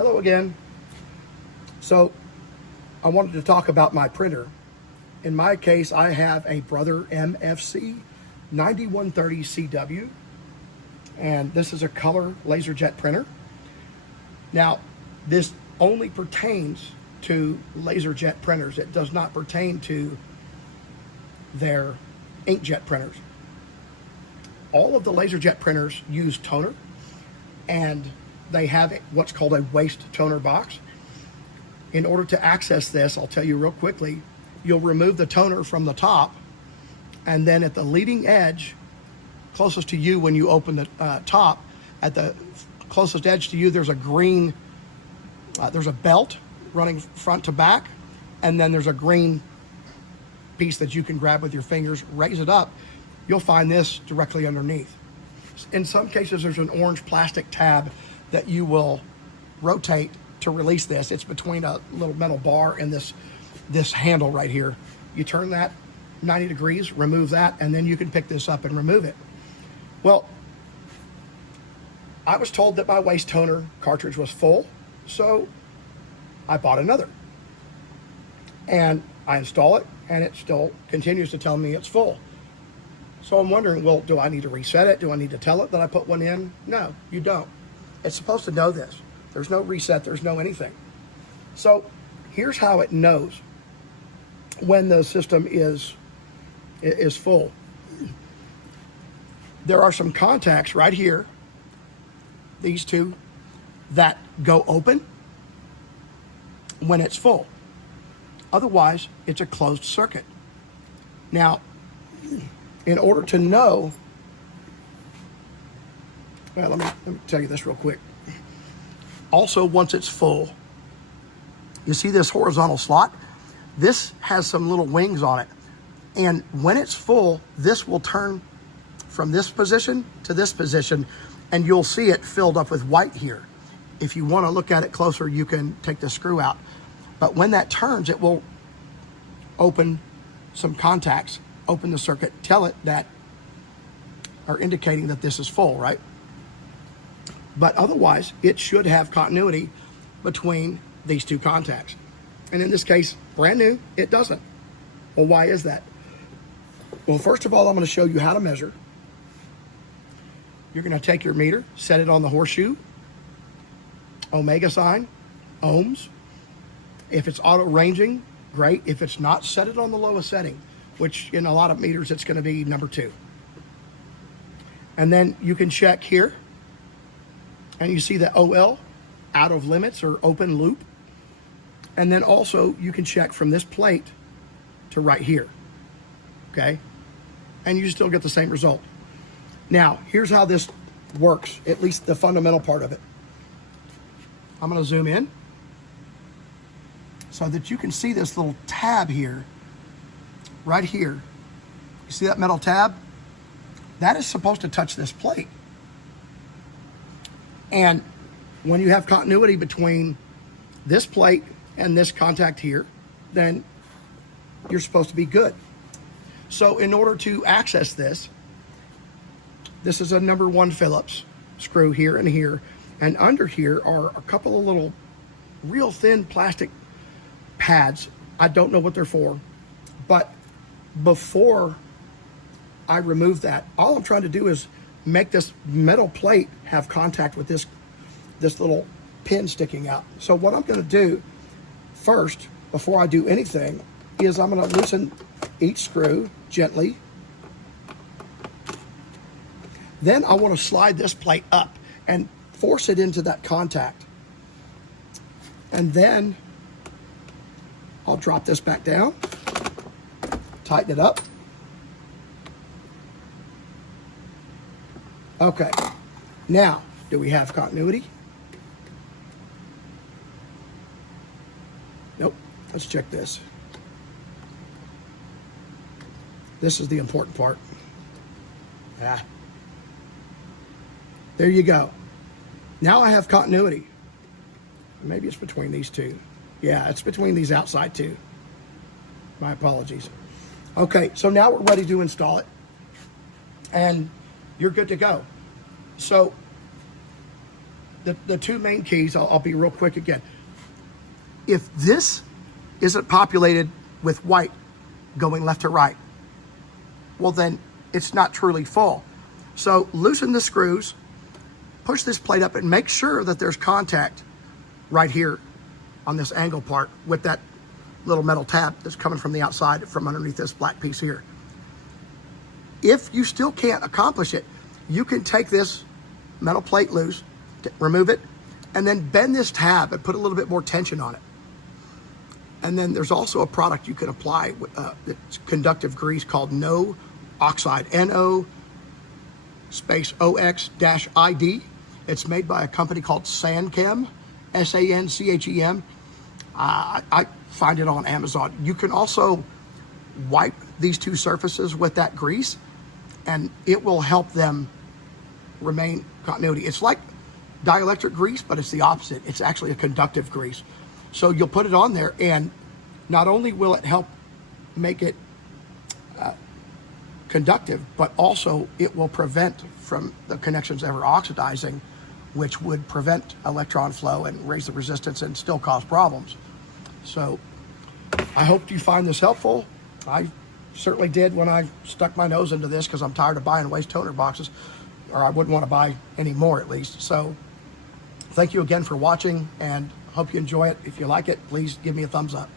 Hello again. So I wanted to talk about my printer. In my case, I have a Brother MFC 9130 CW, and this is a color LaserJet printer. Now, this only pertains to LaserJet printers. It does not pertain to their inkjet printers. All of the LaserJet printers use toner, and they have what's called a waste toner box. In order to access this, I'll tell you real quickly, you'll remove the toner from the top, and then at the leading edge, closest to you when you open the top, at the closest edge to you, there's a green, there's a belt running front to back, and then there's a green piece that you can grab with your fingers, raise it up. You'll find this directly underneath. In some cases, there's an orange plastic tab that you will rotate to release this. It's between a little metal bar and this handle right here. You turn that 90 degrees, remove that, and then you can pick this up and remove it. Well, I was told that my waste toner cartridge was full, so I bought another. And I install it, and it still continues to tell me it's full. So I'm wondering, well, do I need to reset it? Do I need to tell it that I put one in? No, you don't. It's supposed to know this. There's no reset, there's no anything. So here's how it knows when the system is full. There are some contacts right here, these two, that go open when it's full. Otherwise, it's a closed circuit. Now, in order to know, well, let me tell you this real quick. Also, once it's full, you see this horizontal slot? This has some little wings on it. And when it's full, this will turn from this position to this position, and you'll see it filled up with white here. If you want to look at it closer, you can take the screw out. But when that turns, it will open some contacts, open the circuit, tell it that, or indicating that this is full, right? But otherwise, it should have continuity between these two contacts. And in this case, brand new, it doesn't. Well, why is that? Well, first of all, I'm going to show you how to measure. You're going to take your meter, set it on the horseshoe, omega sign, ohms. If it's auto ranging, great. If it's not, set it on the lowest setting, which in a lot of meters, it's going to be number 2. And then you can check here, and you see the OL, out of limits or open loop. And then also you can check from this plate to right here, okay? And you still get the same result. Now, here's how this works, at least the fundamental part of it. I'm gonna zoom in so that you can see this little tab here, right here. You see that metal tab? That is supposed to touch this plate. And when you have continuity between this plate and this contact here, then you're supposed to be good. So in order to access this, this is a number 1 Phillips screw here and here. And under here are a couple of little real thin plastic pads. I don't know what they're for, but before I remove that, all I'm trying to do is make this metal plate have contact with this little pin sticking out. So what I'm going to do first, before I do anything, is I'm going to loosen each screw gently. Then I want to slide this plate up and force it into that contact. And then I'll drop this back down, tighten it up. Okay, now, do we have continuity? Nope, let's check this. This is the important part. There you go. Now I have continuity. Maybe it's between these two. Yeah, it's between these outside two. My apologies. Okay, so now we're ready to install it. And you're good to go. So the two main keys, I'll be real quick again. If this isn't populated with white going left to right, well then it's not truly full. So loosen the screws, push this plate up, and make sure that there's contact right here on this angle part with that little metal tab that's coming from the outside from underneath this black piece here. If you still can't accomplish it, you can take this metal plate loose, remove it, and then bend this tab and put a little bit more tension on it. And then there's also a product you can apply, it's conductive grease called No Oxide, N-O space O-X-ID. It's made by a company called Sanchem, S-A-N-C-H-E-M. I find it on Amazon. You can also wipe these two surfaces with that grease, and it will help them remain continuity. It's like dielectric grease, but it's the opposite. It's actually a conductive grease. So you'll put it on there, and not only will it help make it conductive, but also it will prevent from the connections ever oxidizing, which would prevent electron flow and raise the resistance and still cause problems. So I hope you find this helpful. I certainly did when I stuck my nose into this, because I'm tired of buying waste toner boxes, or I wouldn't want to buy any more at least. So thank you again for watching, and hope you enjoy it. If you like it, please give me a thumbs up.